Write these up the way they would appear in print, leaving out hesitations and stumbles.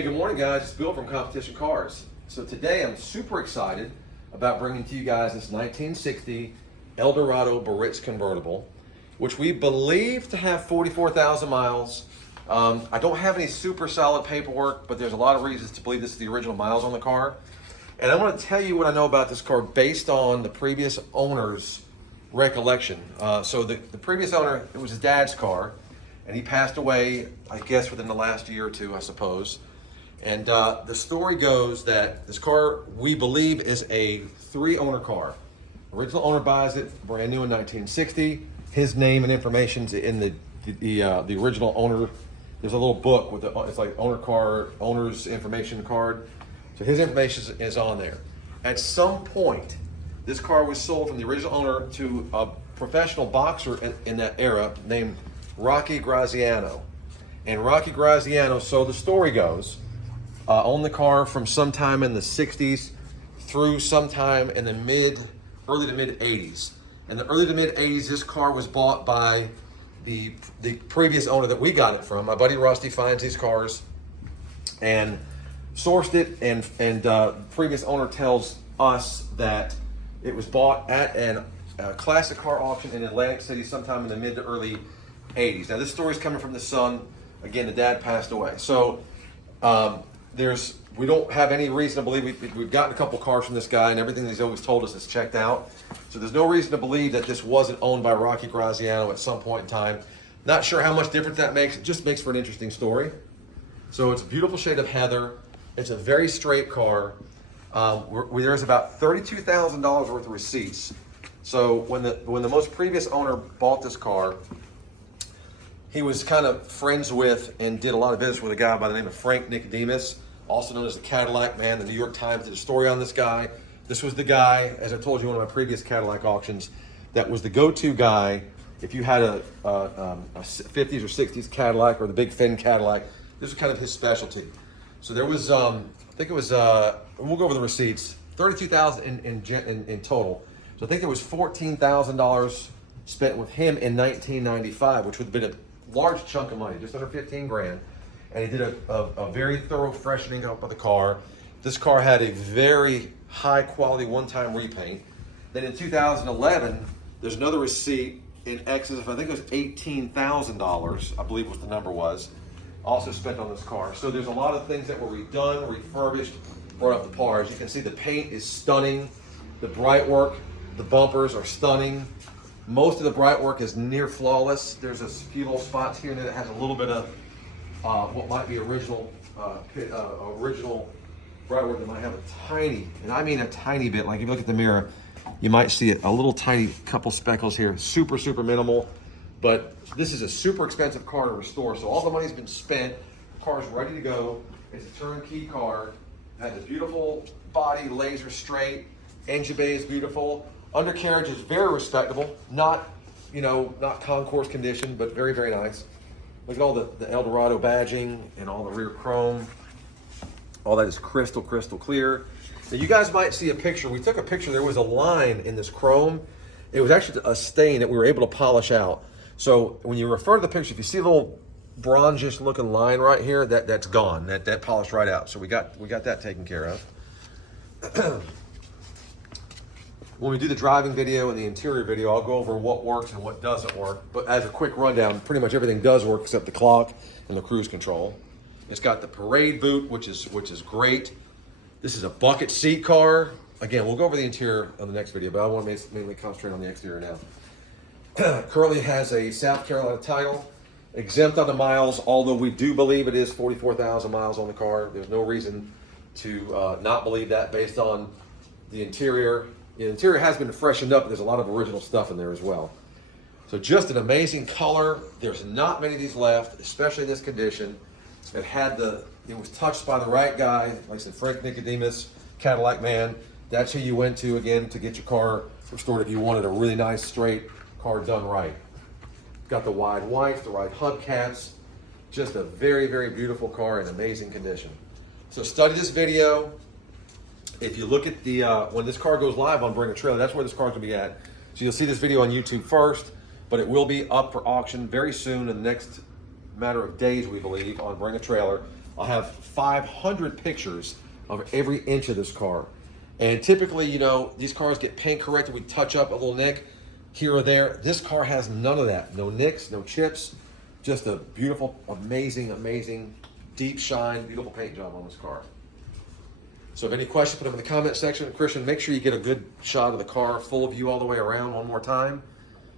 Hey, good morning, guys. It's Bill from Competition Cars. So today I'm super excited about bringing to you guys this 1960 Eldorado Biarritz convertible, which we believe to have 44,000 miles. I don't have any super solid paperwork, but there's a lot of reasons to believe this is the original miles on the car. And I want to tell you what I know about this car based on the previous owner's recollection. So the previous owner, it was his dad's car, and he passed away, I guess, within the last year or two, I suppose. And the story goes that this car, we believe, is a three-owner car. Original owner buys it, brand new in 1960. His name and information's in the original owner. There's a little book with it's like owner's information card. So his information is on there. At some point, this car was sold from the original owner to a professional boxer in that era named Rocky Graziano. And Rocky Graziano, so the story goes, owned the car from sometime in the 60s through sometime in the early to mid 80s. In the early to mid 80s, this car was bought by the previous owner that we got it from. My buddy Rusty finds these cars and sourced it, and previous owner tells us that it was bought at a classic car auction in Atlantic City sometime in the mid to early 80s. Now this story is coming from the son. Again, the dad passed away. So we don't have any reason to believe we've gotten a couple cars from this guy, and everything he's always told us is checked out. So there's no reason to believe that this wasn't owned by Rocky Graziano at some point in time. Not sure how much difference that makes. It just makes for an interesting story. So it's a beautiful shade of heather. It's a very straight car. There's about $32,000 worth of receipts. So when the most previous owner bought this car, he was kind of friends with and did a lot of business with a guy by the name of Frank Nicodemus, also known as the Cadillac Man. The New York Times did a story on this guy. This was the guy, as I told you in one of my previous Cadillac auctions, that was the go-to guy if you had a 50s or 60s Cadillac or the big fin Cadillac. This was kind of his specialty. So there was, I think it was, we'll go over the receipts, $32,000 in total. So I think there was $14,000 spent with him in 1995, which would have been a large chunk of money, just under 15 grand. And he did a very thorough freshening up of the car. This car had a very high quality one-time repaint. Then in 2011, there's another receipt in excess of, I think it was $18,000, I believe was the number was, also spent on this car. So there's a lot of things that were redone, refurbished, brought up to par. As you can see, the paint is stunning. The bright work, the bumpers are stunning. Most of the bright work is near flawless. There's a few little spots here and there that has a little bit of what might be original bright work that might have a tiny, and I mean a tiny bit, like if you look at the mirror, you might see a little tiny couple speckles here, super, super minimal. But this is a super expensive car to restore, so all the money's been spent. The car's ready to go. It's a turnkey car. It has a beautiful body, laser straight. Engine bay is beautiful. Undercarriage is very respectable. Not concourse condition, but very, very nice. Look at all the Eldorado badging and all the rear chrome. All that is crystal, crystal clear. Now you guys might see a picture. We took a picture. There was a line in this chrome. It was actually a stain that we were able to polish out. So when you refer to the picture, if you see a little bronzish looking line right here, that's gone. That polished right out. So we got that taken care of. When we do the driving video and the interior video, I'll go over what works and what doesn't work. But as a quick rundown, pretty much everything does work except the clock and the cruise control. It's got the parade boot, which is great. This is a bucket seat car. Again, we'll go over the interior on the next video, but I want to mainly concentrate on the exterior now. Currently has a South Carolina title, exempt on the miles, although we do believe it is 44,000 miles on the car. There's no reason to not believe that based on the interior. The interior has been freshened up. There's a lot of original stuff in there as well. So just an amazing color. There's not many of these left, especially in this condition. It was touched by the right guy, like I said, Frank Nicodemus, Cadillac Man. That's who you went to, again, to get your car restored if you wanted a really nice, straight car done right. Got the wide wipes, the right hubcaps. Just a very, very beautiful car in amazing condition. So study this video. If you look at the, when this car goes live on Bring a Trailer, that's where this car's gonna be at. So you'll see this video on YouTube first, but it will be up for auction very soon in the next matter of days, we believe, on Bring a Trailer. I'll have 500 pictures of every inch of this car. And typically, you know, these cars get paint corrected. We touch up a little nick here or there. This car has none of that. No nicks, no chips. Just a beautiful, amazing, amazing, deep shine, beautiful paint job on this car. So if any questions, put them in the comment section. Christian, make sure you get a good shot of the car, full view all the way around one more time,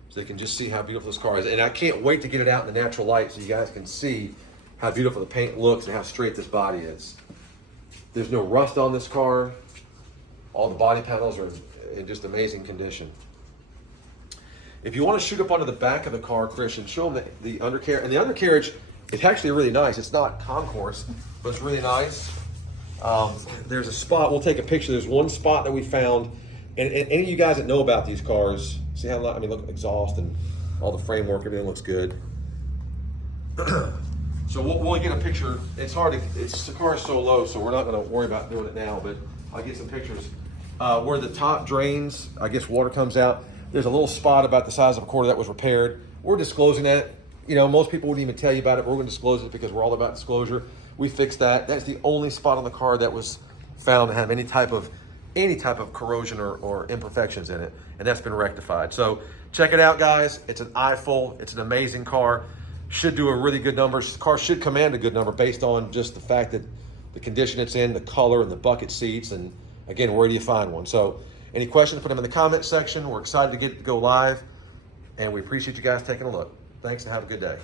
so they can just see how beautiful this car is. And I can't wait to get it out in the natural light so you guys can see how beautiful the paint looks and how straight this body is. There's no rust on this car. All the body panels are in just amazing condition. If you want to shoot up onto the back of the car, Christian, show them the undercarriage. And the undercarriage is actually really nice. It's not concourse, but it's really nice. There's a spot, we'll take a picture. There's one spot that we found, and any of you guys that know about these cars, see how, I mean, look, exhaust and all the framework, everything looks good. So we'll get a picture. It's hard to, the car is so low, so we're not gonna worry about doing it now, but I'll get some pictures. Where the top drains, I guess water comes out, there's a little spot about the size of a quarter that was repaired. We're disclosing that. You know, most people wouldn't even tell you about it, but we're gonna disclose it because we're all about disclosure. We fixed that. That's the only spot on the car that was found to have any type of corrosion or imperfections in it, and that's been rectified. So check it out, guys. It's an eyeful. It's an amazing car. Should do a really good number. The car should command a good number based on just the fact that the condition it's in, the color, and the bucket seats, and again, where do you find one? So any questions, put them in the comment section. We're excited to go live, and we appreciate you guys taking a look. Thanks, and have a good day.